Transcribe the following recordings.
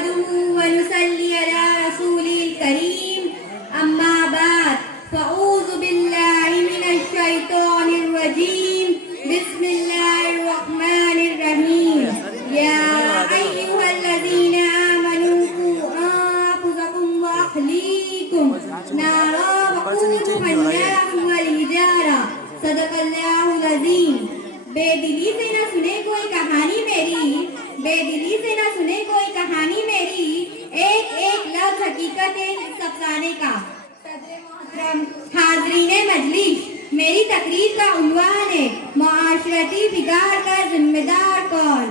نحمده ونصلي على رسوله الكريم أما بعد فأعوذ بالله من الشيطان الرجيم بسم الله الرحمن الرحيم يا أيها الذين آمنوا قوا أنفسكم وأهليكم نارا وقودها الناس والحجارة صدق الله العظيم. بے دلی سے نہ سنے کوئی کہانی میری، بے دلی سے نہ سنے کوئی کہانی میری، ایک ایک لفظ حقیقت افسانے کا. حاضرین مجلس، میری تقریر کا عنوان ہے معاشرتی بگاڑ کا ذمہ دار کون.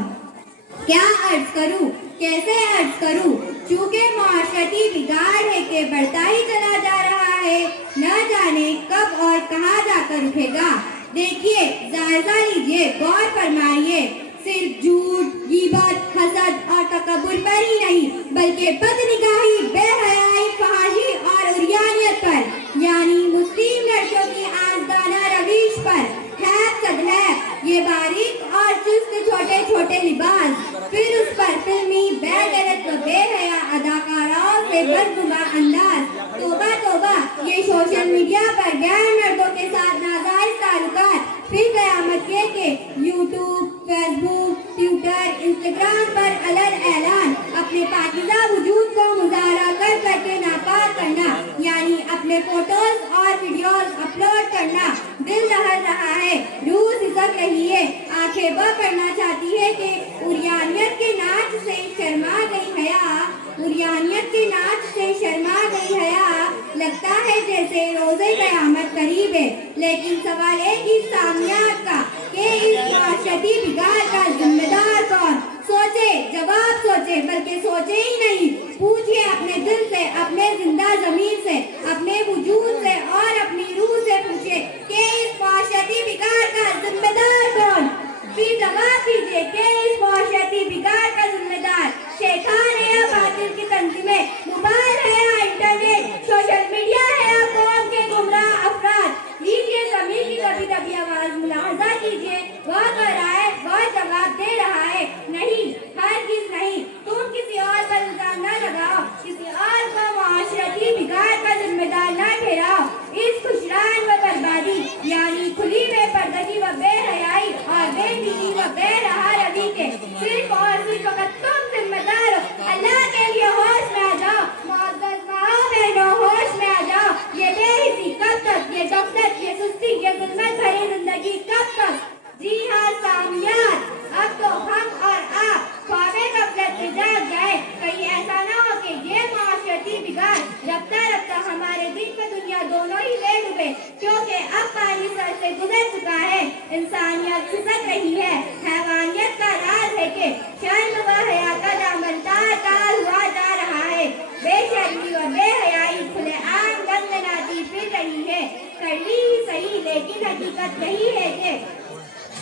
کیا عرض کروں، کیسے عرض کروں، چونکہ معاشرتی بگاڑ ہے کہ بڑھتا ہی چلا جا رہا ہے، نہ جانے کب اور کہاں جا کر اٹھے گا. دیکھیے، جائزہ لیجیے، غور فرمائیے، صرف جھوٹ، غیبت، حسد اور تکبر پر ہی نہیں بلکہ بد نگاہی، بے حیائی، فحاشی اور عریانیت پر، یعنی مسلم لڑکیوں کی آزادانہ روش پر حیف صد ہے. یہ باریک اور چست چھوٹے چھوٹے لباس، پھر اس پر فلمی بے غیرت و بے حیا اداکاراؤں سے بدگماں انداز. توبہ توبہ، یہ سوشل میڈیا پر غیر مردوں کے ساتھ ناجائز تعلقات، پھر قیامت یہ کہ یوٹیوب، فیس بک، ٹویٹر، انسٹاگرام پر علن اعلان اپنے پاکیزہ وجود کو مظاہرہ کر کر کے ناپاک کرنا، یعنی اپنے فوٹوز اور ویڈیوز اپلوڈ کرنا. دل دہل رہا ہے، روح سسک رہی ہے، آنکھیں بہ پڑنا چاہتی ہے کہ عریانیت کے ناچ سے شرما گئی حیا، عریانیت کے ناچ سے شرما گئی حیا. لگتا ہے جیسے روزے قیامت قریب ہے، لیکن سوال ایک ہی سامعین کا کہ اس معاشرتی بگاڑ کا ذمہ دار کون. سوچے، جواب سوچے، بلکہ سوچے ہی نہیں، پوچھئے اپنے دل سے، اپنے زندہ ضمیر سے، اپنے وجود سے اور اپنی روح سے پوچھئے کہ اس معاشرتی بگاڑ کا ذمہ دار کون. پھر جواب دیجئے کہ اس معاشرتی بگاڑ کا ذمہ دار شیطان ہے یا باطل کی تنظیمیں، موبائل ہے یا انٹرنیٹ، سوشل میڈیا ہے یا قوم کے گمراہ افراد. لیجئے ضمیر کی کبھی کبھی آواز ملاحظہ کیجئے، وہ کہہ رہا ہے، وہ جواب دے رہا ہے، نہیں، ہرگز نہیں. تم کسی اور پر الزام نہ لگاؤ، کسی اور کو معاشرتی بگاڑ کا ذمہ دار نہ ٹھہراؤ. اس خسران و بربادی، یعنی کھلی بے پردگی و بے حیائی اور بے دینی و بے رہا روی کے صرف اور صرف وقت تم ذمہ دار ہو. اللہ کے لیے ہوش میں آ جاؤ، معزز ماؤں بہنوں ہوش میں آ جاؤ. یہ بے حسی کب تک، یہ غفلت، یہ سستی، یہ ظلمت بھری زندگی کب تک. جی ہاں سامعین، اب تو ہم اور آپ خواب غفلت سے جاگ جائے. کہیں ایسا نہ ہو کہ یہ معاشرتی بگاڑ رفتہ رفتہ ہمارے دن و دنیا دونوں ہی لے ڈوبے، کیونکہ اب پانی سر سے گزر چکا ہے، انسانیت کھسک رہی ہے. حیوانیت کا راز ہے کہ شرم و حیا کا دامن تار تار ہوا جا رہا ہے. بے شرمی و بے حیائی کھلے عام دندناتی پھر رہی ہے. کر لی ہی صحیح، لیکن حقیقت یہی ہے کہ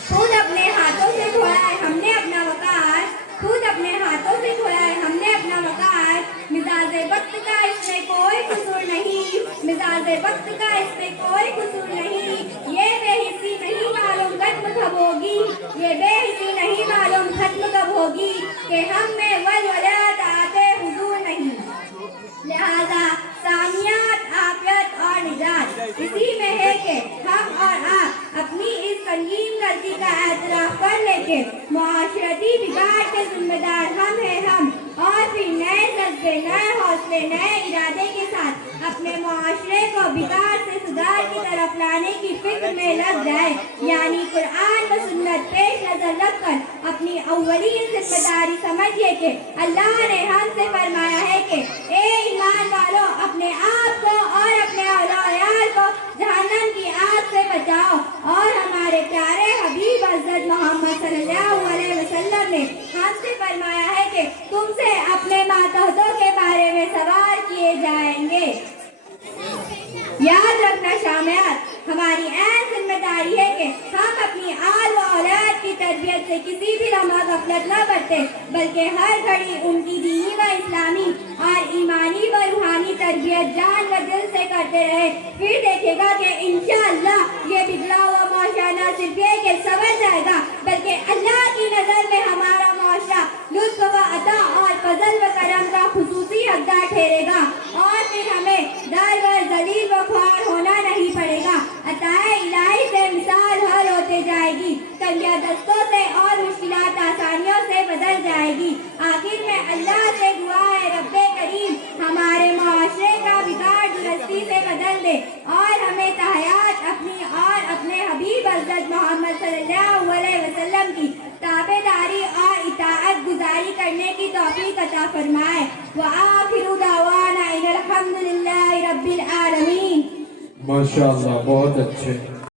خود اپنے ہاتھوں سے کھویا ہے ہم نے اپنا وقار، خود اپنے ہاتھوں سے کھویا ہے ہم نے اپنا وقار. مزاج وقت کا اس میں کوئی قصور نہیں، مزاج وقت کا اس میں کوئی قصور نہیں. یہ بے حسی نہیں معلوم ختم کب ہوگی، یہ بے حسی نہیں معلوم ختم کب ہوگی کہ ہم میں ولولت آتے حضور نہیں. لہذا سامعین، عافیت اور نجات اسی میں ہے کہ ہم اور آپ اپنی اس سنگین غلطی کا اعتراف کر لیں کہ معاشرتی بگاڑ کے ذمہ دار ہم ہیں ہم، اور پھر نئے جذبے، نئے حوصلے، نئے ارادے کے ساتھ اپنے معاشرے کو بگاڑ سے سدھار کی طرف لانے کی فکر میں لگ جائے. یعنی قرآن و سنت پیش نظر رکھ کر اپنی اولین ذمہ داری سمجھیے کہ اللہ نے ہم سے فرمایا ہے کہ اے ایمان والو، اپنے آپ کو اور اپنے اولاد کو جہنم کی آگ سے بچاؤ. اور ہمارے پیارے حبیب حضرت محمد صلی اللہ علیہ وسلم نے ہم سے فرمایا ہے کہ تم سے اپنے ماتحتوں کے بارے میں سوال کیے جائیں گے. یاد رکھنا سامعین، ہماری اہم ذمہ داری ہے کہ ہم اپنی آل و اولاد کی تربیت سے کسی بھی لمحہ غفلت نہ برتیں، بلکہ ہر گھڑی ان کی دینی و اسلامی اور ایمانی و روحانی تربیت جان و دل سے کرتے رہے. پھر دیکھے گا کہ انشاءاللہ یہ بگڑا ہوا معاشرہ نہ صرف یہ کہ سنور جائے گا، بلکہ اللہ کی نظر میں ہمارا معاشرہ لطف و عطا اور فضل و کرم تنگیاں دستوں سے اور مشکلات آسانیوں سے بدل جائے گی. آخر میں اللہ سے دعا ہے رب کریم ہمارے معاشرے کا بگاڑ درستی سے بدل دے اور ہمیں تحیات اپنی اور اپنے حبیب حضرت محمد صلی اللہ علیہ وسلم کی تابع داری اور اطاعت گزاری کرنے کی توفیق عطا فرمائے. وآخر دعوانا ان الحمد للہ رب العالمین. ماشاء اللہ، بہت اچھے.